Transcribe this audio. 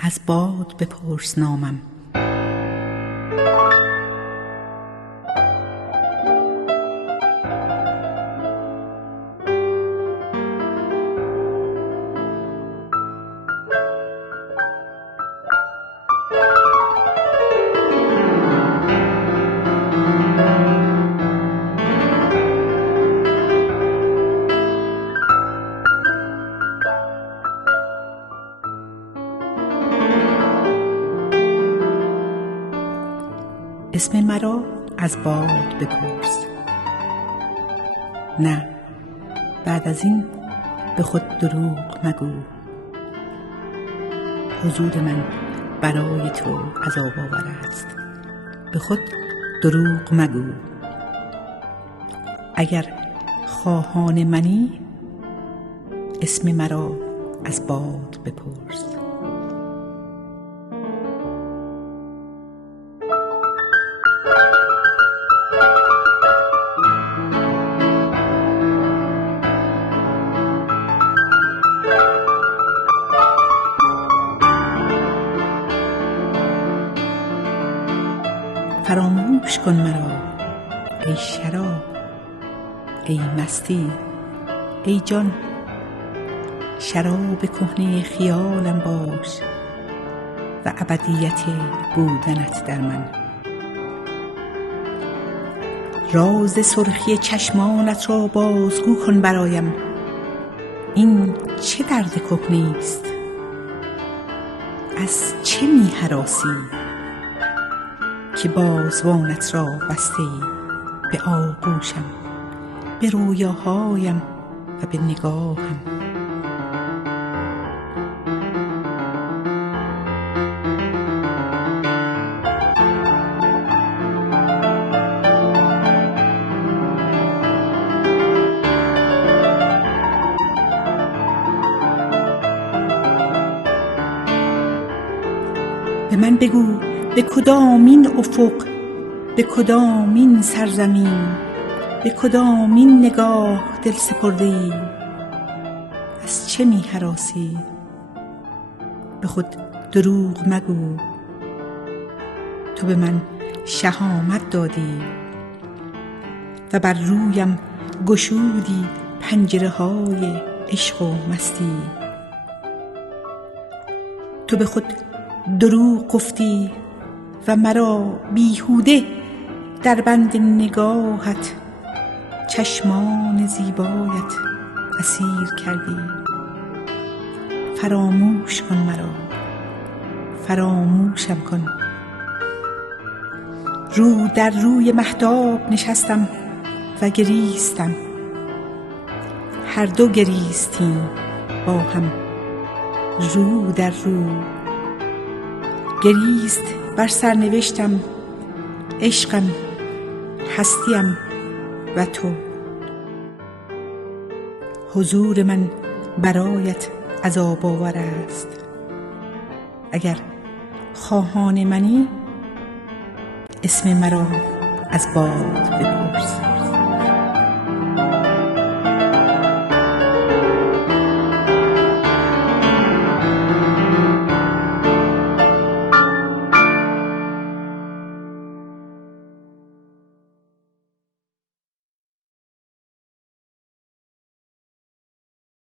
از باد بپرس نامم. اسم مرا از باد بپرس. نه، بعد از این به خود دروغ مگو. حضور من برای تو عذاب آور است. به خود دروغ مگو. اگر خواهان منی اسم مرا از باد بپرس. فراموش کن مرا ای شراب، ای مستی، ای جان. شراب کهنه خیالم باش و ابدیت بودنت در من. راز سرخی چشمانت را بازگو کن برایم. این چه درد کهنه است؟ از چه می هراسی که بازوانت را بسته ای به آغوشم، به رویاهایم و به نگاهم؟ به من بگو به کدامین افق، به کدامین سرزمین، به کدامین نگاه دل سپرده ای؟ از چه می هراسی؟ به خود دروغ مگو. تو به من شهامت دادی و بر رویم گشودی پنجره های عشق و مستی. تو به خود دروغ گفتی و مرا بیهوده در بند نگاهت، چشمان زیبایت اسیر کردی. فراموش کن مرا، فراموشم کن. رو در روی مهتاب نشستم و گریستم. هر دو گریستیم با هم رو در رو. گریست بر سرنوشتم، عشقم، هستیم و تو. حضور من برایت عذاب آور است. اگر خواهان منی اسم مرا از باد بپرس.